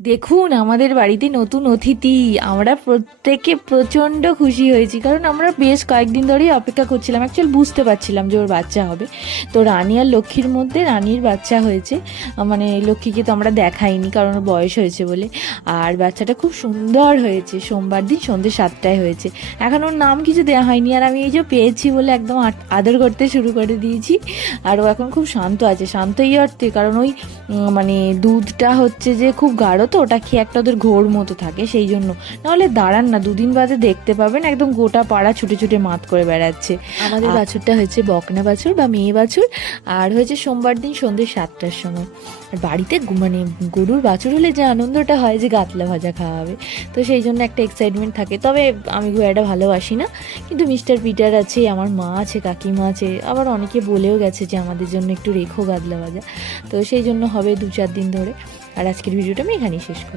দেখুন আমাদের বাড়িতে নতুন অতিথি। আমরা প্রত্যেকে প্রচণ্ড খুশি হয়েছি, কারণ আমরা বেশ কয়েকদিন ধরেই অপেক্ষা করছিলাম। অ্যাকচুয়ালি বুঝতে পারছিলাম যে ওর বাচ্চা হবে। তো রানী আর লক্ষ্মীর মধ্যে রানীর বাচ্চা হয়েছে। মানে লক্ষ্মীকে তো আমরা দেখাইনি, কারণ ওর বয়স হয়েছে বলে। আর বাচ্চাটা খুব সুন্দর হয়েছে। সোমবার দিন সন্ধ্যে 7টায় হয়েছে। এখন ওর নাম কিছু দেওয়া হয়নি, আর আমি এই যে পেয়েছি বলে একদম আদর করতে শুরু করে দিয়েছি। আর ও এখন খুব শান্ত আছে, শান্ত এই অর্থে কারণ ওই মানে দুধটা হচ্ছে যে খুব গাঢ়, তো ওটা খেয়ে একটা ওদের ঘোর মতো থাকে, সেই জন্য। নাহলে দাঁড়ান না, দুদিন বাদে দেখতে পাবেন একদম গোটা পাড়া ছুটে ছুটে মাত করে বেড়াচ্ছে। আমাদের বাছুরটা হয়েছে বকনা বাছুর বা মেয়ে বাছুর, আর হয়েছে সোমবার দিন সন্ধ্যে 7টার সময়। আর বাড়িতে মানে গরুর বাছুর হলে যে আনন্দটা হয় যে গাতলা ভাজা খাওয়া হবে, তো সেই জন্য একটা এক্সাইটমেন্ট থাকে। তবে আমি খুব একটা ভালোবাসি না, কিন্তু মিস্টার পিটার আছে, আমার মা আছে, কাকিমা আছে, আবার অনেকে বলেও গেছে যে আমাদের জন্য একটু রেখো গাদলা ভাজা। তো সেই জন্য হবে 2-4 দিন ধরে। আর আজকের ভিডিওটা আমি এখানেই শেষ করি।